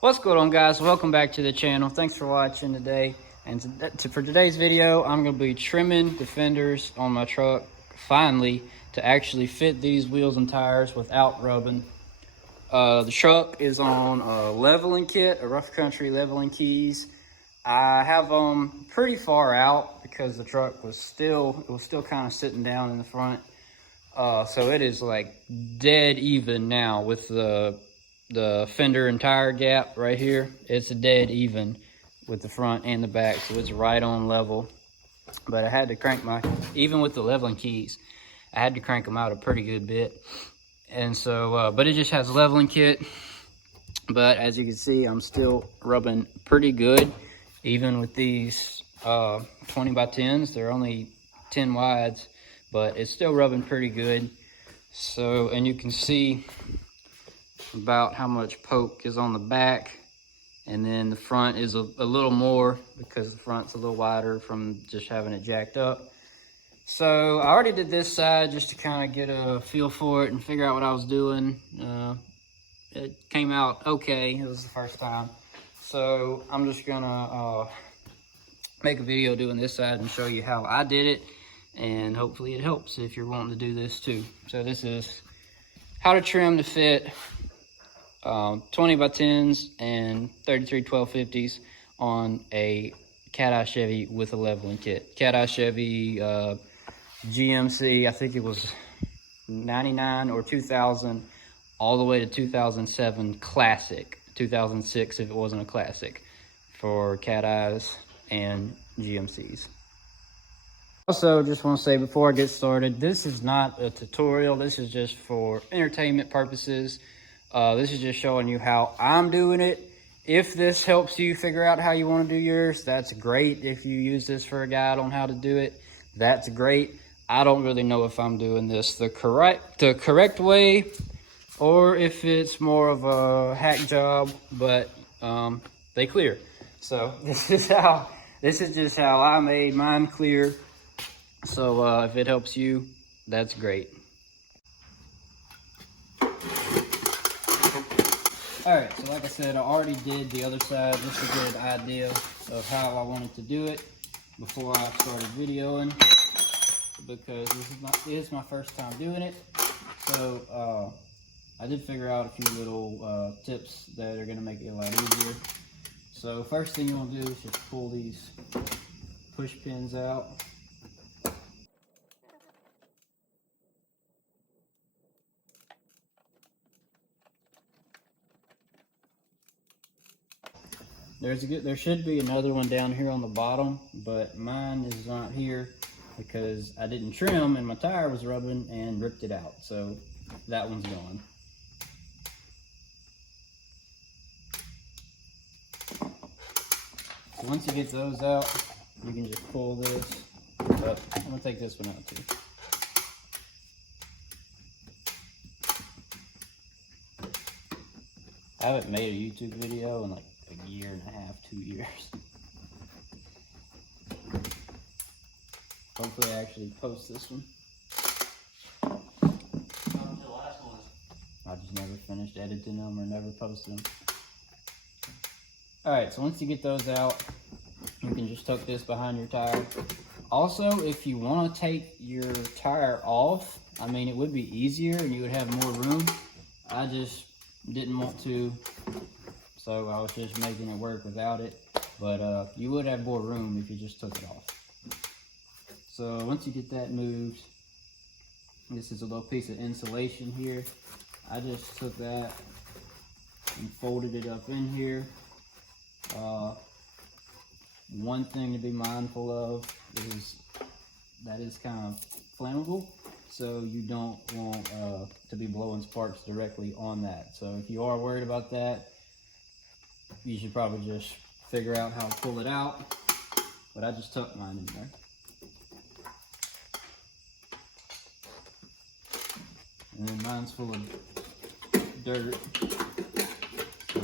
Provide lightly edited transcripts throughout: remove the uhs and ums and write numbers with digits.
What's going on, guys? Welcome back to the channel. Thanks for watching today. And for today's video, I'm going to be trimming the fenders on my truck finally to actually fit these wheels and tires without rubbing. The truck is on a leveling kit, a rough country leveling keys. I have them pretty far out because the truck was still kind of sitting down in the front. So it is like dead even now with the fender and tire gap right here. It's a dead even with the front and the back, so it's right on level. But I had to crank even with the leveling keys, I had to crank them out a pretty good bit. And so, but it just has a leveling kit. But as you can see, I'm still rubbing pretty good, even with these 20 by 10s. They're only 10 wides, but it's still rubbing pretty good. So, and you can see about how much poke is on the back, and then the front is a little more because the front's a little wider from just having it jacked up. So I already did this side just to kind of get a feel for it and figure out what I was doing. It came out okay. It was the first time, so I'm just gonna make a video doing this side and show you how I did it, and hopefully it helps if you're wanting to do this too. So this is how to trim to fit 20 by 10s and 33 1250s on a Cat-Eye Chevy with a leveling kit. Cat-Eye Chevy GMC, I think it was 99 or 2000, all the way to 2007 Classic, 2006 if it wasn't a Classic, for Cat-Eyes and GMCs. Also, just want to say before I get started, this is not a tutorial. This is just for entertainment purposes. This is just showing you how I'm doing it. If this helps you figure out how you want to do yours, that's great. If you use this for a guide on how to do it, that's great. I don't really know if I'm doing this the correct way, or if it's more of a hack job, but they clear. So this is just how I made mine clear. So if it helps you, that's great. All right, so like I said, I already did the other side just to get an idea of how I wanted to do it before I started videoing, because this is my first time doing it. So I did figure out a few little tips that are gonna make it a lot easier. So first thing you wanna do is just pull these push pins out. There should be another one down here on the bottom, but mine is not here because I didn't trim and my tire was rubbing and ripped it out. So that one's gone. So once you get those out, you can just pull this up. I'm gonna take this one out too. I haven't made a YouTube video in like a year and a half, 2 years. Hopefully I actually post this one. I just never finished editing them or never posted them. Alright, so once you get those out, you can just tuck this behind your tire. Also, if you want to take your tire off, I mean, it would be easier and you would have more room. I just didn't want to, so I was just making it work without it. But you would have more room if you just took it off. So once you get that moved, this is a little piece of insulation here. I just took that and folded it up in here. One thing to be mindful of is that it's kind of flammable, so you don't want to be blowing sparks directly on that. So if you are worried about that, you should probably just figure out how to pull it out but I just tucked mine in there. And then mine's full of dirt. So,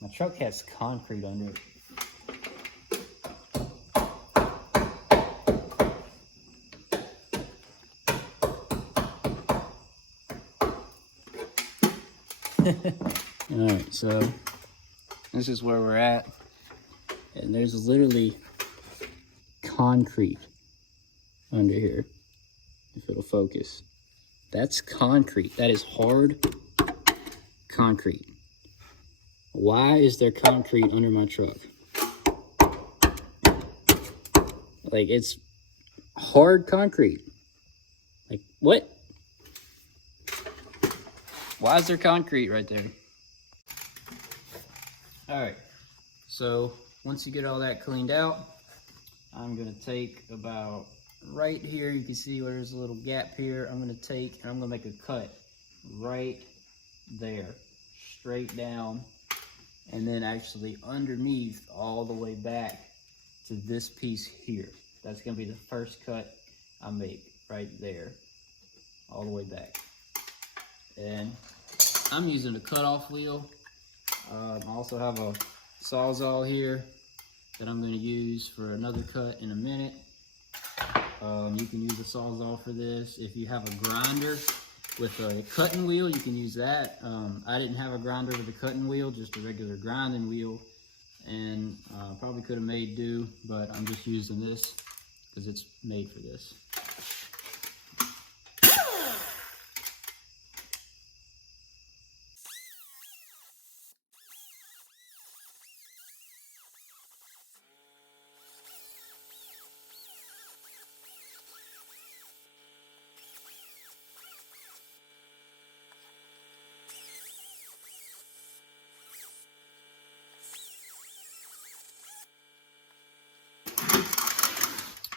my truck has concrete under it. Alright, so this is where we're at. And there's literally concrete under here, if it'll focus. That's concrete. That is hard concrete. Why is there concrete under my truck? Like, it's hard concrete. Like, what? Why is there concrete right there? All right, so once you get all that cleaned out, I'm gonna take about right here, you can see where there's a little gap here. I'm gonna take and I'm gonna make a cut right there, straight down, and then actually underneath all the way back to this piece here. That's gonna be the first cut I make right there, all the way back. And I'm using a cutoff wheel. I also have a Sawzall here that I'm going to use for another cut in a minute. You can use a Sawzall for this. If you have a grinder with a cutting wheel, you can use that. I didn't have a grinder with a cutting wheel, just a regular grinding wheel, and probably could have made do, but I'm just using this because it's made for this.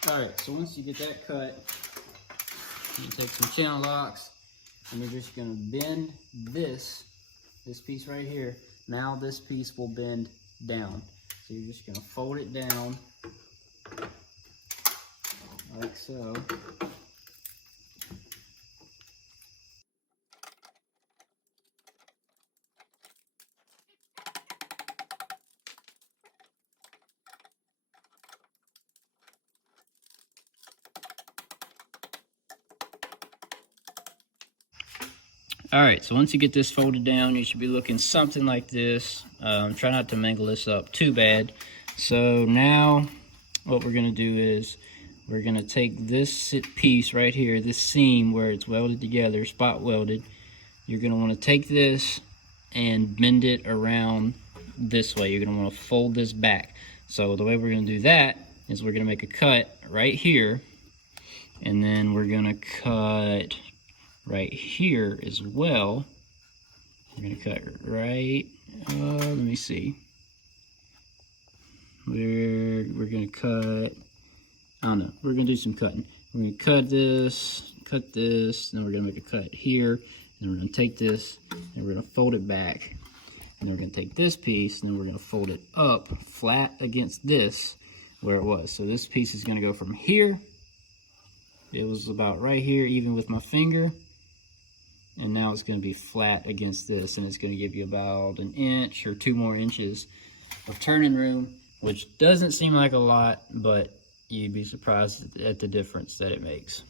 All right, so once you get that cut, you take some channel locks and you're just gonna bend this piece right here. Now this piece will bend down. So you're just gonna fold it down like so. All right, so once you get this folded down, you should be looking something like this. Try not to mangle this up too bad. So now what we're gonna do is we're gonna take this piece right here, this seam where it's welded together, spot welded. You're gonna wanna take this and bend it around this way. You're gonna wanna fold this back. So the way we're gonna do that is we're gonna make a cut right here, and then we're gonna cut right here as well. We're gonna cut right, let me see. We're gonna cut, I don't know, we're gonna do some cutting. We're gonna cut this, then we're gonna make a cut here, and then we're gonna take this, and we're gonna fold it back. And then we're gonna take this piece, and then we're gonna fold it up flat against this, where it was. So this piece is gonna go from here, it was about right here, even with my finger, and now it's going to be flat against this, and it's going to give you about an inch or 2 more inches of turning room, which doesn't seem like a lot, but you'd be surprised at the difference that it makes.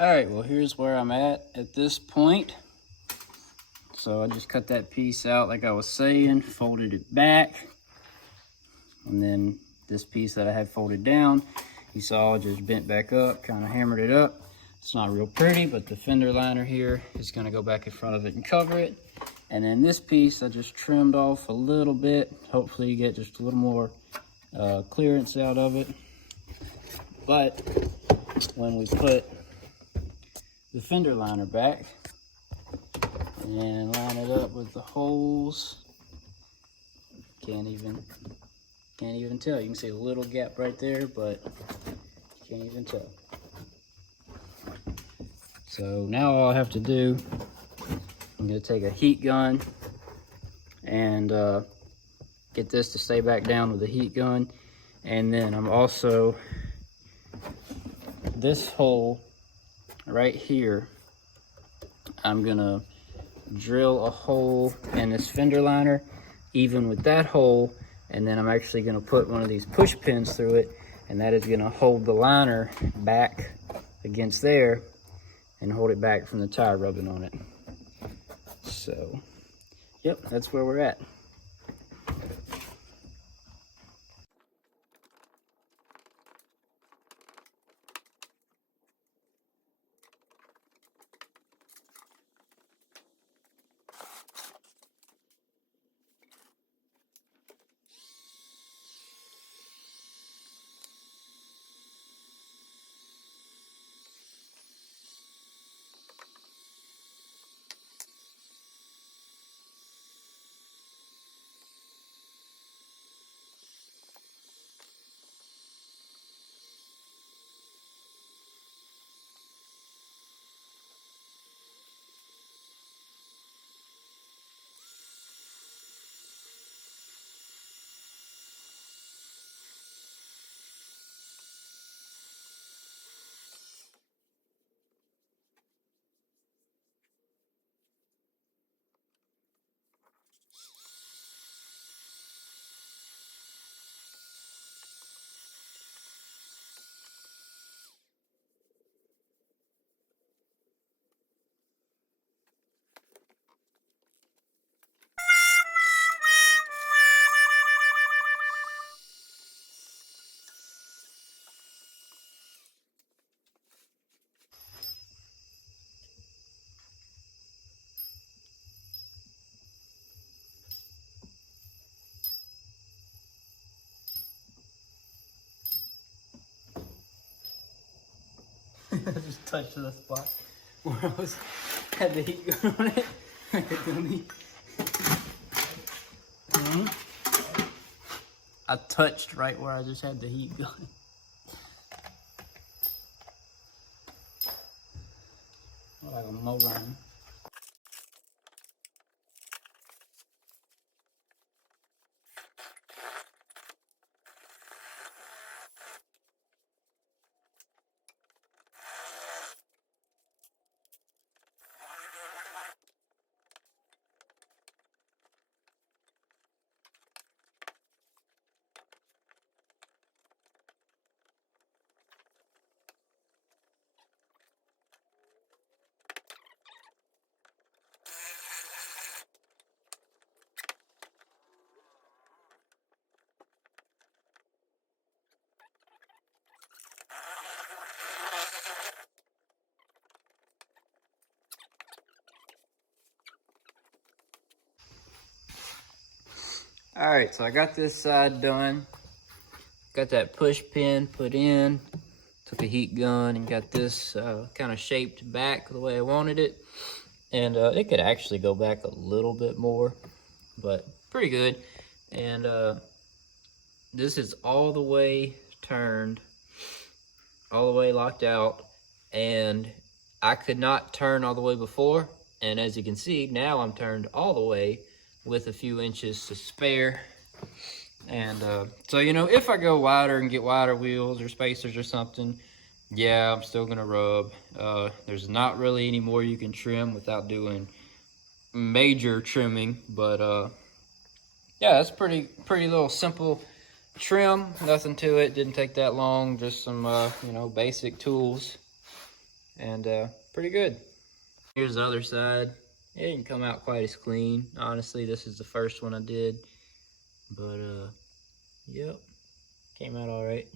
All right, well, here's where I'm at this point. So I just cut that piece out like I was saying, folded it back. And then this piece that I had folded down, you saw just bent back up, kind of hammered it up. It's not real pretty, but the fender liner here is gonna go back in front of it and cover it. And then this piece I just trimmed off a little bit. Hopefully you get just a little more clearance out of it. But when we put the fender liner back and line it up with the holes, can't even tell. You can see a little gap right there, but you can't even tell. So now all I have to do, I'm gonna take a heat gun and get this to stay back down with the heat gun. And then I'm also, this hole right here, I'm gonna drill a hole in this fender liner, even with that hole. And then I'm actually gonna put one of these push pins through it, and that is gonna hold the liner back against there and hold it back from the tire rubbing on it. So, yep, that's where we're at. I just touched the spot where I had the heat gun on it, like a dummy. I touched right where I just had the heat gun. Like a molar. All right, so I got this side done. Got that push pin put in. Took a heat gun and got this kind of shaped back the way I wanted it. And it could actually go back a little bit more, but pretty good. And this is all the way turned, all the way locked out. And I could not turn all the way before. And as you can see, now I'm turned all the way with a few inches to spare. And so, you know, if I go wider and get wider wheels or spacers or something, yeah, I'm still gonna rub. There's not really any more you can trim without doing major trimming, but yeah, that's pretty little simple trim. Nothing to it, didn't take that long, just some you know, basic tools. and pretty good. Here's the other side. It didn't come out quite as clean. Honestly, this is the first one I did, but yep, came out all right.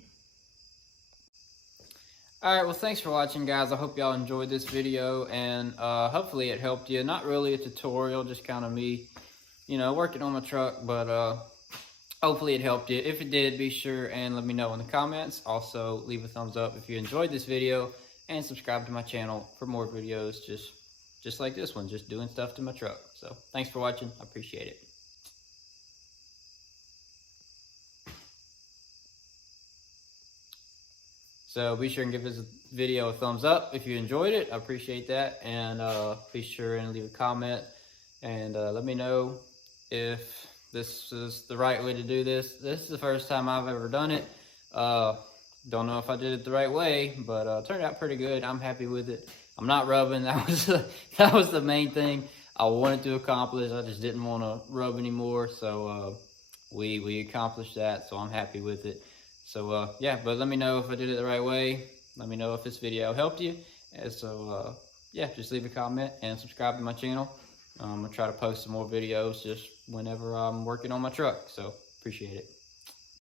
All right, well, thanks for watching, guys. I hope y'all enjoyed this video, and hopefully it helped you. Not really a tutorial, just kind of me, you know, working on my truck, but hopefully it helped you. If it did, be sure and let me know in the comments. Also, leave a thumbs up if you enjoyed this video, and subscribe to my channel for more videos just like this one, just doing stuff to my truck. So thanks for watching. I appreciate it. So be sure and give this video a thumbs up if you enjoyed it. I appreciate that. And be sure and leave a comment and let me know if this is the right way to do this. This is the first time I've ever done it. Don't know if I did it the right way, but it turned out pretty good. I'm happy with it. I'm not rubbing. That was the main thing I wanted to accomplish. I just didn't want to rub anymore. So we accomplished that. So I'm happy with it. So yeah, but let me know if I did it the right way. Let me know if this video helped you. And so yeah, just leave a comment and subscribe to my channel. I'm gonna try to post some more videos just whenever I'm working on my truck. So appreciate it.